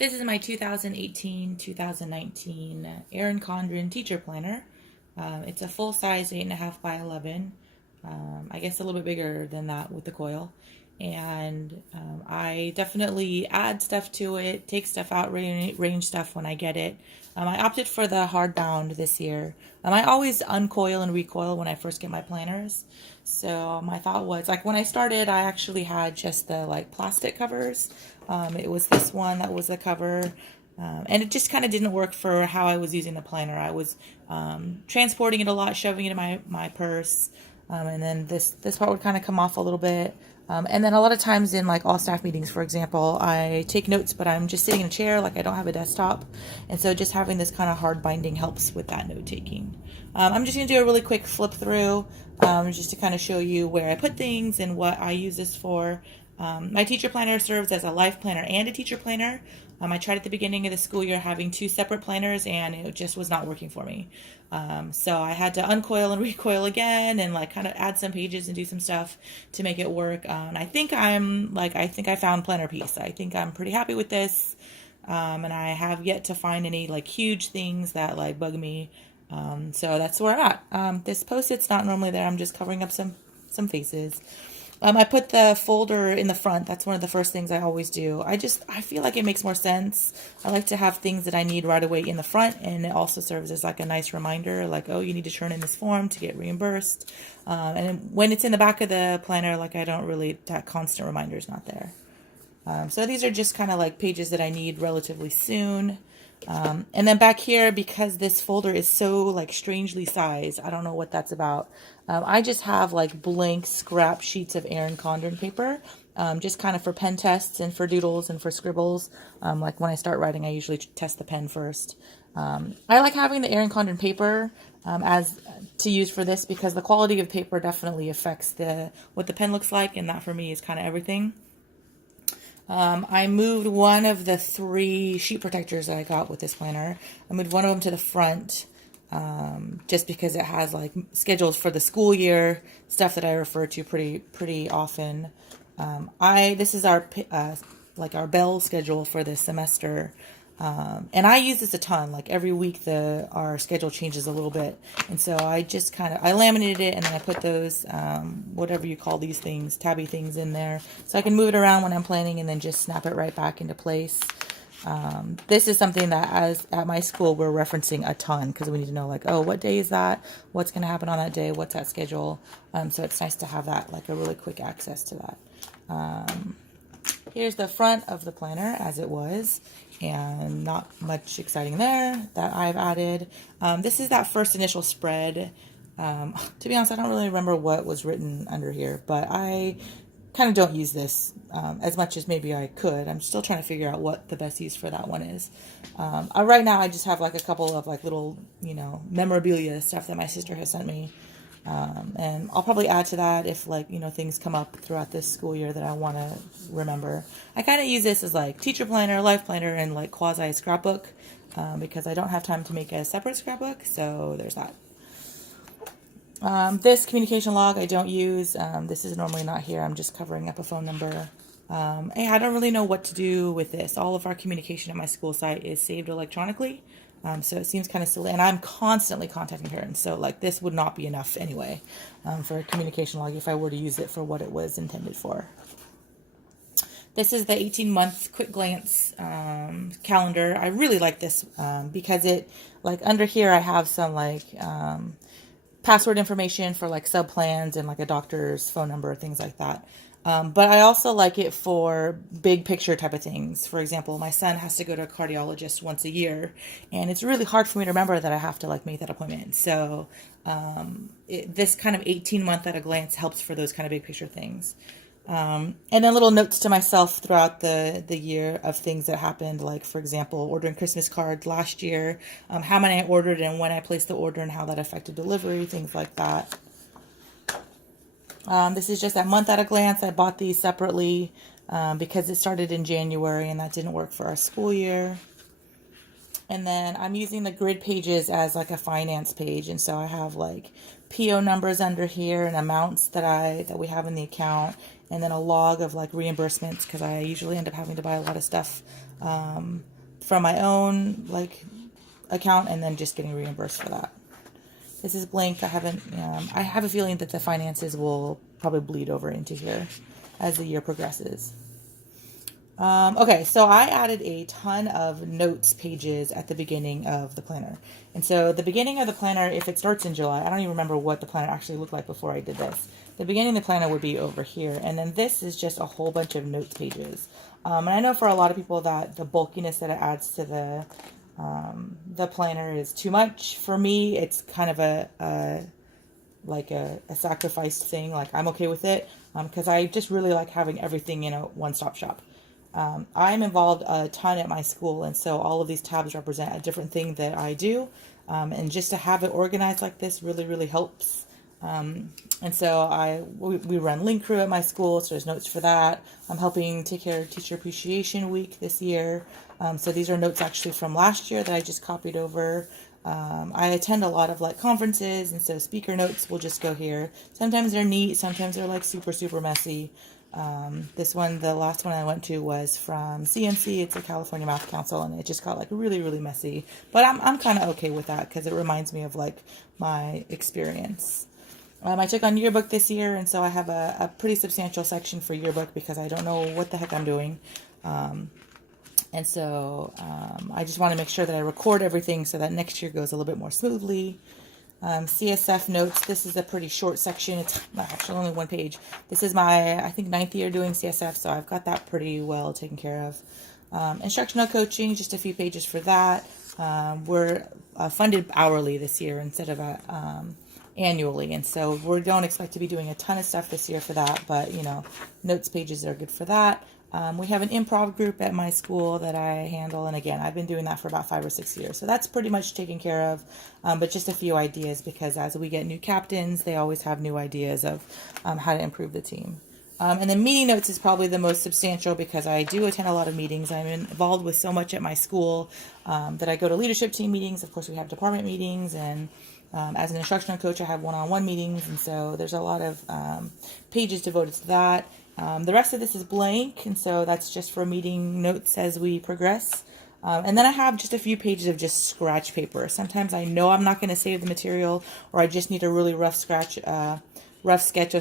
This is my 2018-2019 Erin Condren teacher planner. It's a full size 8.5 by 11. I guess a little bit bigger than that with the coil. And I definitely add stuff to it, take stuff out, range stuff when I get it. I opted for the hardbound this year. I always uncoil and recoil when I first get my planners. So my thought was, like, when I started, I actually had just the like plastic covers. It was this one that was the cover. And it just kind of didn't work for how I was using the planner. I was transporting it a lot, shoving it in my purse. And then this part would kind of come off a little bit. And then a lot of times in like all staff meetings, for example, I take notes, but I'm just sitting in a chair, like I don't have a desktop. And so just having this kind of hard binding helps with that note taking. I'm just going to do a really quick flip through just to kind of show you where I put things and what I use this for. My teacher planner serves as a life planner and a teacher planner. I tried at the beginning of the school year having two separate planners, and it just was not working for me. So I had to uncoil and recoil again and like kind of add some pages and do some stuff to make it work. And I think I found planner peace. I think I'm pretty happy with this. And I have yet to find any like huge things that like bug me. So that's where I'm at. This Post-it's not normally there. I'm just covering up some faces. I put the folder in the front. That's one of the first things I always do. I feel like it makes more sense. I like to have things that I need right away in the front, and it also serves as like a nice reminder, like, oh, you need to turn in this form to get reimbursed. And when it's in the back of the planner, like that constant reminder is not there. So these are just kind of like pages that I need relatively soon. And then back here, because this folder is so like strangely sized, I don't know what that's about. I just have like blank scrap sheets of Erin Condren paper, just kind of for pen tests and for doodles and for scribbles. Like when I start writing, I usually test the pen first. I like having the Erin Condren paper as to use for this because the quality of paper definitely affects what the pen looks like, and that for me is kind of everything. I moved one of the 3 sheet protectors that I got with this planner. I moved one of them to the front just because it has like schedules for the school year, stuff that I refer to pretty often. This is our our bell schedule for this semester. And I use this a ton. Like every week our schedule changes a little bit. And so I just I laminated it and then I put those, whatever you call these things, tabby things in there. So I can move it around when I'm planning and then just snap it right back into place. This is something that at my school we're referencing a ton because we need to know like, oh, what day is that? What's going to happen on that day? What's that schedule? So it's nice to have that, like a really quick access to that. Here's the front of the planner as it was, and not much exciting there that I've added. This is that first initial spread. To be honest, I don't really remember what was written under here, but I kind of don't use this as much as maybe I could. I'm still trying to figure out what the best use for that one is. Right now I just have like a couple of like little, memorabilia stuff that my sister has sent me. And I'll probably add to that if things come up throughout this school year that I want to remember. I kind of use this as like teacher planner, life planner, and like quasi scrapbook because I don't have time to make a separate scrapbook. So there's that. This communication log I don't use. This is normally not here. I'm just covering up a phone number. I don't really know what to do with this. All of our communication at my school site is saved electronically. So it seems kind of silly, and I'm constantly contacting parents. So like this would not be enough anyway for a communication log if I were to use it for what it was intended for. This is the 18-month quick glance calendar. I really like this because it like under here I have some like password information for like sub plans and like a doctor's phone number, things like that. But I also like it for big picture type of things. For example, my son has to go to a cardiologist once a year, and it's really hard for me to remember that I have to like make that appointment. So this kind of 18-month at a glance helps for those kind of big picture things. And then little notes to myself throughout the year of things that happened, like, for example, ordering Christmas cards last year, how many I ordered and when I placed the order and how that affected delivery, things like that. This is just that month at a glance. I bought these separately because it started in January and that didn't work for our school year. And then I'm using the grid pages as like a finance page. And so I have like PO numbers under here and amounts that we have in the account. and then a log of like reimbursements, because I usually end up having to buy a lot of stuff from my own like account and then just getting reimbursed for that. This is blank. I have a feeling that the finances will probably bleed over into here as the year progresses. Okay, so I added a ton of notes pages at the beginning of the planner. And so the beginning of the planner, if it starts in July, I don't even remember what the planner actually looked like before I did this. The beginning of the planner would be over here. And then this is just a whole bunch of notes pages. And I know for a lot of people that the bulkiness that it adds to the planner is too much. For me, it's kind of a sacrificed thing. Like, I'm okay with it because I just really like having everything in a one-stop shop. I'm involved a ton at my school, and so all of these tabs represent a different thing that I do, and just to have it organized like this really, really helps. And so we run Link Crew at my school, so there's notes for that. I'm helping take care of Teacher Appreciation Week this year. So these are notes actually from last year that I just copied over. I attend a lot of like conferences, and so speaker notes will just go here. Sometimes they're neat, sometimes they're like super, super messy. This one, the last one I went to was from CMC. It's a California Math Council, and it just got like really, really messy. But I'm kind of okay with that because it reminds me of like my experience. I took on yearbook this year, and so I have a pretty substantial section for yearbook because I don't know what the heck I'm doing. And so I just want to make sure that I record everything so that next year goes a little bit more smoothly. CSF notes, this is a pretty short section. It's actually only one page. This is my, I think, 9th year doing CSF, so I've got that pretty well taken care of. Instructional coaching, just a few pages for that. We're funded hourly this year instead of annually, and so we don't expect to be doing a ton of stuff this year for that, but notes pages are good for that. We have an improv group at my school that I handle, and again, I've been doing that for about 5 or 6 years, so that's pretty much taken care of, but just a few ideas, because as we get new captains, they always have new ideas of how to improve the team. And then meeting notes is probably the most substantial because I do attend a lot of meetings. I'm involved with so much at my school that I go to leadership team meetings. Of course, we have department meetings, and as an instructional coach, I have one-on-one meetings, and so there's a lot of pages devoted to that. The rest of this is blank, and so that's just for meeting notes as we progress. And then I have just a few pages of just scratch paper. Sometimes I know I'm not going to save the material, or I just need a really rough sketch of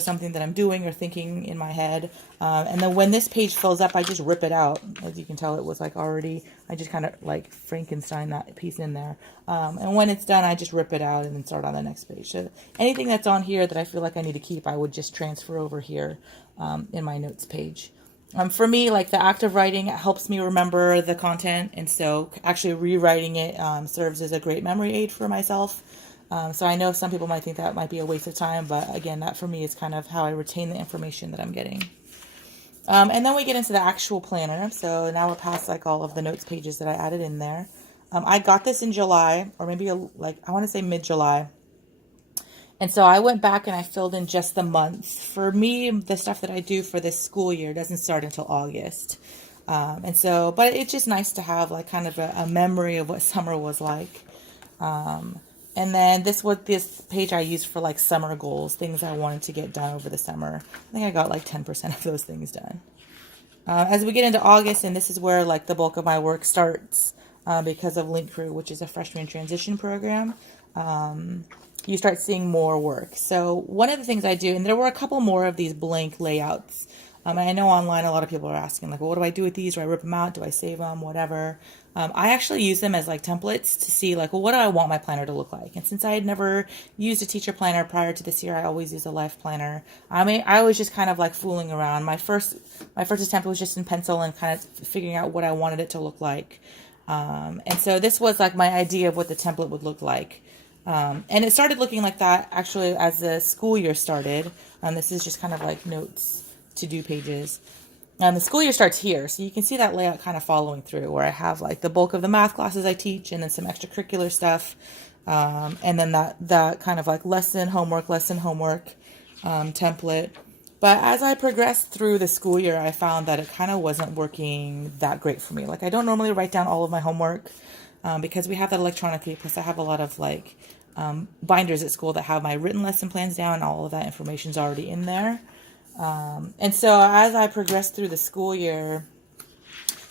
something that I'm doing or thinking in my head. And then when this page fills up, I just rip it out. As you can tell, it was like already, I just kind of like Frankenstein that piece in there. And when it's done, I just rip it out and then start on the next page. So anything that's on here that I feel like I need to keep, I would just transfer over here in my notes page. For me, like the act of writing, it helps me remember the content. And so actually rewriting it serves as a great memory aid for myself. So I know some people might think that might be a waste of time, but again, that for me is kind of how I retain the information that I'm getting. And then we get into the actual planner. So now we're past like all of the notes pages that I added in there. I got this in July, or maybe I want to say mid-July. And so I went back and I filled in just the months. For me, the stuff that I do for this school year doesn't start until August. And so, but it's just nice to have like kind of a memory of what summer was like. And then this page I used for like summer goals, things I wanted to get done over the summer. I think I got like 10% of those things done. As we get into August, and this is where like the bulk of my work starts because of Link Crew, which is a freshman transition program, you start seeing more work. So one of the things I do, and there were a couple more of these blank layouts. And I know online a lot of people are asking, like, well, what do I do with these? Do I rip them out? Do I save them? Whatever. I actually use them as like templates to see like, well, what do I want my planner to look like? And since I had never used a teacher planner prior to this year, I always use a life planner. I was just kind of like fooling around. My first attempt was just in pencil and kind of figuring out what I wanted it to look like. And so this was like my idea of what the template would look like. And it started looking like that actually as the school year started. This is just kind of like notes to do pages. The school year starts here, so you can see that layout kind of following through, where I have like the bulk of the math classes I teach, and then some extracurricular stuff, and then that kind of like lesson homework template. But as I progressed through the school year, I found that it kind of wasn't working that great for me. Like I don't normally write down all of my homework because we have that electronically. Plus, I have a lot of like binders at school that have my written lesson plans down, and all of that information's already in there. And so as I progressed through the school year,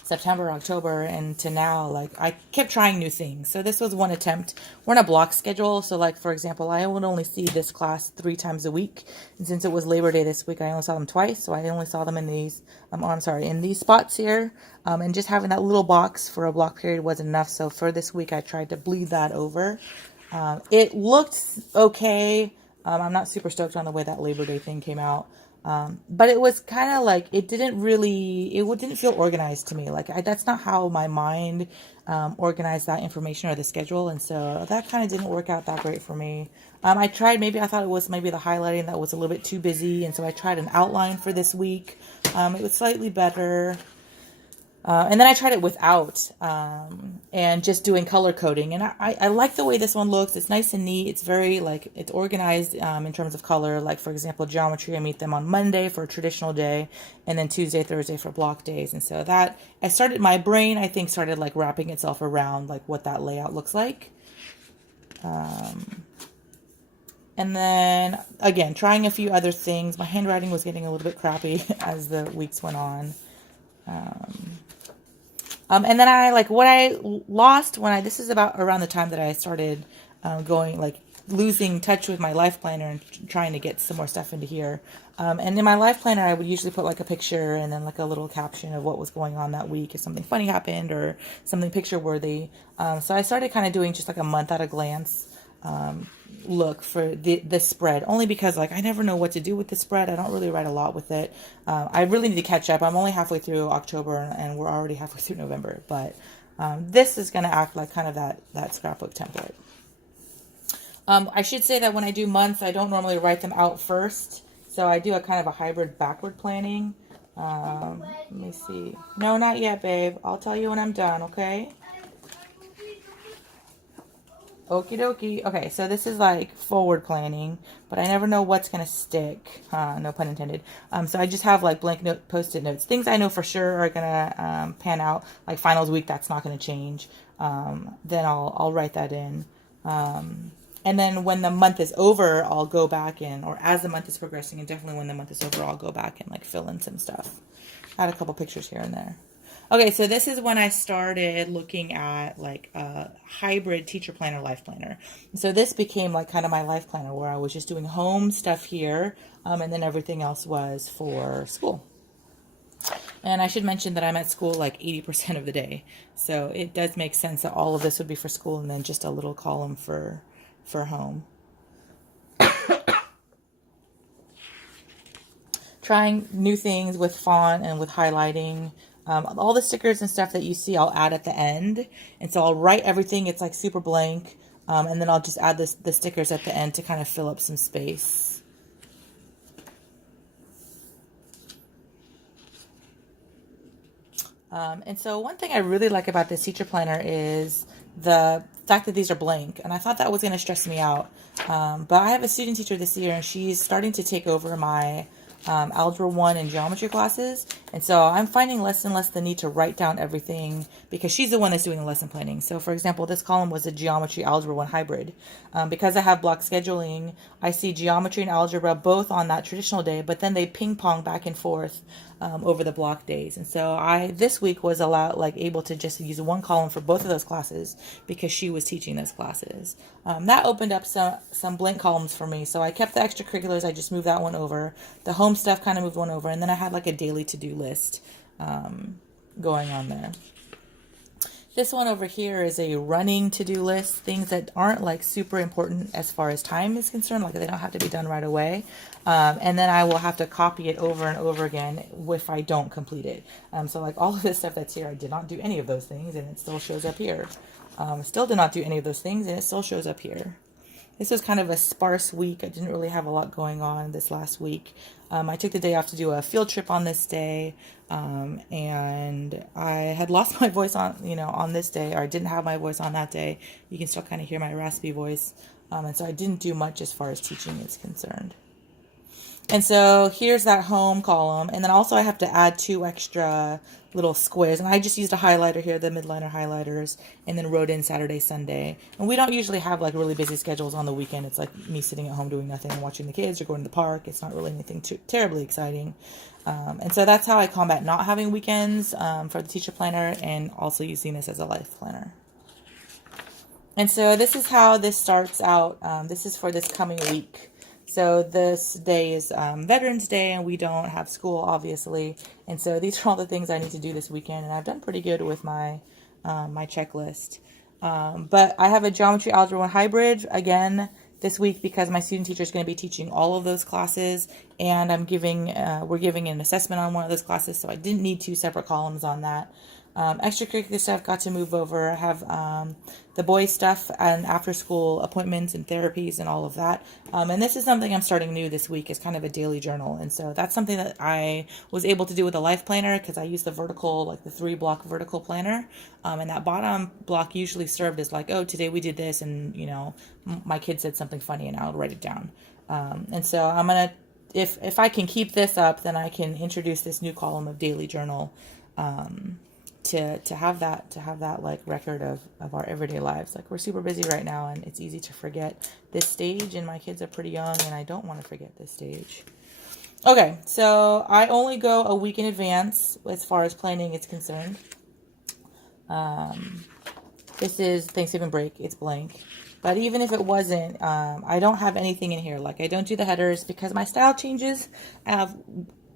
September, October, and to now, like I kept trying new things. So this was one attempt. We're on a block schedule. So like, for example, I would only see this class 3 times a week. And since it was Labor Day this week, I only saw them twice. So I only saw them in these, in these spots here. And just having that little box for a block period wasn't enough. So for this week, I tried to bleed that over. It looked okay. I'm not super stoked on the way that Labor Day thing came out. But it was kind of like, it didn't feel organized to me. Like that's not how my mind organized that information or the schedule. And so that kind of didn't work out that great for me. I thought it was maybe the highlighting that was a little bit too busy. And so I tried an outline for this week. It was slightly better. And then I tried it without, and just doing color coding. And I like the way this one looks. It's nice and neat. It's very, like, it's organized, in terms of color. Like, for example, geometry, I meet them on Monday for a traditional day, and then Tuesday, Thursday for block days. And so my brain, I think, started, like, wrapping itself around, like, what that layout looks like. And then, again, trying a few other things. My handwriting was getting a little bit crappy as the weeks went on. And then what I lost this is about around the time that I started losing touch with my life planner and trying to get some more stuff into here. And in my life planner, I would usually put like a picture and then like a little caption of what was going on that week, if something funny happened or something picture worthy. So I started kind of doing just like a month at a glance look for the spread, only because like I never know what to do with the spread. I don't really write a lot with it. I really need to catch up. I'm only halfway through October and we're already halfway through November, but this is going to act like kind of that scrapbook template. I should say that when I do months, I don't normally write them out first, so I do a kind of a hybrid backward planning. Let me see. No, not yet, babe. I'll tell you when I'm done, okay? Okie dokie. Okay, so this is like forward planning, but I never know what's going to stick. No pun intended. So I just have like blank post-it notes. Things I know for sure are going to pan out. Like finals week, that's not going to change. Then I'll write that in. And then when the month is over, I'll go back in, or as the month is progressing, and definitely when the month is over, I'll go back and like fill in some stuff. Add a couple pictures here and there. Okay, so this is when I started looking at like a hybrid teacher planner, life planner. So this became like kind of my life planner where I was just doing home stuff here, and then everything else was for school. And I should mention that I'm at school like 80% of the day. So it does make sense that all of this would be for school and then just a little column for home. Trying new things with font and with highlighting. All the stickers and stuff that you see, I'll add at the end. And so I'll write everything. It's like super blank. And then I'll just add the stickers at the end to kind of fill up some space. And so one thing I really like about this teacher planner is the fact that these are blank. And I thought that was going to stress me out. But I have a student teacher this year, and she's starting to take over my Algebra 1 and geometry classes. And so I'm finding less and less the need to write down everything because she's the one that's doing the lesson planning. So for example, this column was a geometry algebra 1 hybrid. Because I have block scheduling, I see geometry and algebra both on that traditional day, but then they ping pong back and forth over the block days. And so I this week was able to just use one column for both of those classes because she was teaching those classes. That opened up some blank columns for me. So I kept the extracurriculars. I just moved that one over. The home stuff kind of moved one over, and then I had like a daily to-do list going on there. This one over here is a running to-do list, things that aren't like super important as far as time is concerned, like they don't have to be done right away. And then I will have to copy it over and over again if I don't complete it. So like all of this stuff that's here, I did not do any of those things and it still shows up here. Still did not do any of those things and it still shows up here. This was kind of a sparse week. I didn't really have a lot going on this last week. I took the day off to do a field trip on this day, and I had lost my voice on this day, or I didn't have my voice on that day. You can still kind of hear my raspy voice, and so I didn't do much as far as teaching is concerned. And so here's that home column. And then also I have to add 2 extra little squares. And I just used a highlighter here, the midliner highlighters, and then wrote in Saturday, Sunday. And we don't usually have like really busy schedules on the weekend. It's like me sitting at home doing nothing and watching the kids or going to the park. It's not really anything too terribly exciting. And so that's how I combat not having weekends for the teacher planner, and also using this as a life planner. And so this is how this starts out. This is for this coming week. So this day is Veterans Day, and we don't have school, obviously. And so these are all the things I need to do this weekend, and I've done pretty good with my my checklist. But I have a Geometry Algebra 1 hybrid again this week because my student teacher is going to be teaching all of those classes, and we're giving an assessment on one of those classes, so I didn't need 2 separate columns on that. Extracurricular stuff got to move over. I have the boys' stuff and after-school appointments and therapies and all of that. And this is something I'm starting new this week, is kind of a daily journal. And so that's something that I was able to do with a life planner because I use the vertical, like the 3-block vertical planner. And that bottom block usually served as like, oh, today we did this, and, you know, my kid said something funny, and I'll write it down. And so I'm going to, if I can keep this up, then I can introduce this new column of daily journal to have that like record of our everyday lives. Like, we're super busy right now, and it's easy to forget this stage, and my kids are pretty young, and I don't want to forget this stage. Okay, so I only go a week in advance as far as planning is concerned. This is Thanksgiving break, it's blank. But even if it wasn't, I don't have anything in here. Like, I don't do the headers because my style changes. I have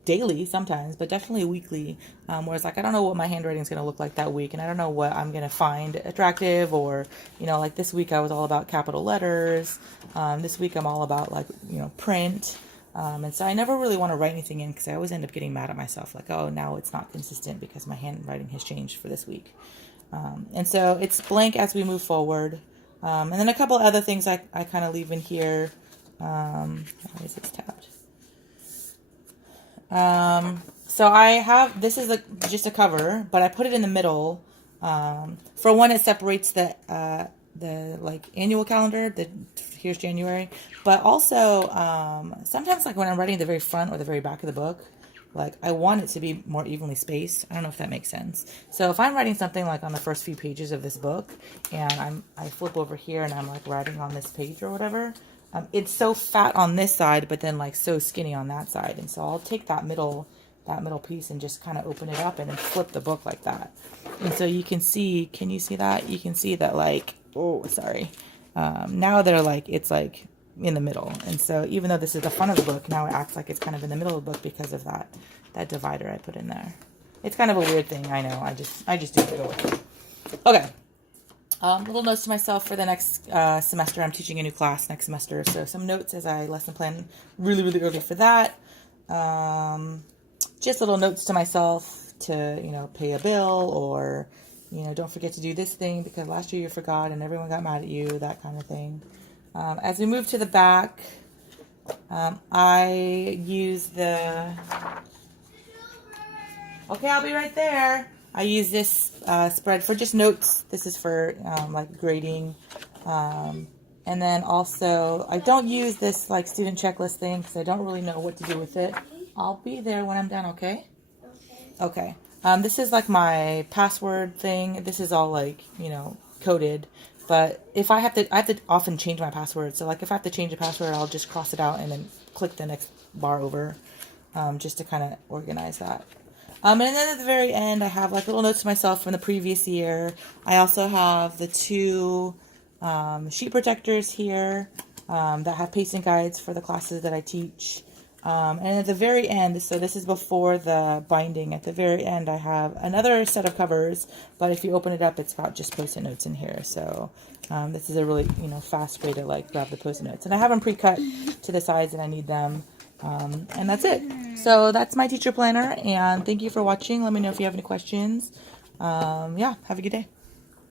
daily sometimes, but definitely weekly. Whereas, like, I don't know what my handwriting is going to look like that week, and I don't know what I'm going to find attractive, or, you know, like this week I was all about capital letters. This week I'm all about, like, you know, print. And so I never really want to write anything in because I always end up getting mad at myself. Like, oh, now it's not consistent because my handwriting has changed for this week. And so it's blank as we move forward. And then a couple other things I kind of leave in here. Why is this tabbed? So I have, this is just a cover, but I put it in the middle. For one, it separates the like annual calendar, here's January, but also, sometimes, like, when I'm writing the very front or the very back of the book, like, I want it to be more evenly spaced. I don't know if that makes sense. So if I'm writing something like on the first few pages of this book, and I flip over here and I'm like writing on this page or whatever, it's so fat on this side, but then like so skinny on that side. And so I'll take that middle piece and just kind of open it up and then flip the book like that. And so you can see, can you see that? You can see that, like, oh, sorry. Now they're like, it's like in the middle. And so even though this is the front of the book, now it acts like it's kind of in the middle of the book because of that divider I put in there. It's kind of a weird thing, I know. I just do it to go with it. Okay. Little notes to myself for the next semester. I'm teaching a new class next semester, so some notes as I lesson plan really, really early for that. Just little notes to myself to, you know, pay a bill, or, you know, don't forget to do this thing because last year you forgot and everyone got mad at you, that kind of thing. As we move to the back, I use the... Okay, I'll be right there. I use this spread for just notes. This is for like grading. And then also, I don't use this like student checklist thing because I don't really know what to do with it. I'll be there when I'm done, okay? Okay. This is like my password thing. This is all like, you know, coded. But if I have to often change my password. So like if I have to change a password, I'll just cross it out and then click the next bar over just to kind of organize that. And then at the very end, I have like little notes to myself from the previous year. I also have the 2 sheet protectors here that have pacing guides for the classes that I teach. And at the very end, so this is before the binding, at the very end I have another set of covers, but if you open it up, it's got just post-it notes in here. So this is a really, you know, fast way to like grab the post-it notes. And I have them pre-cut to the size that I need them. And that's it. So that's my teacher planner, and thank you for watching. Let me know if you have any questions. Yeah, have a good day.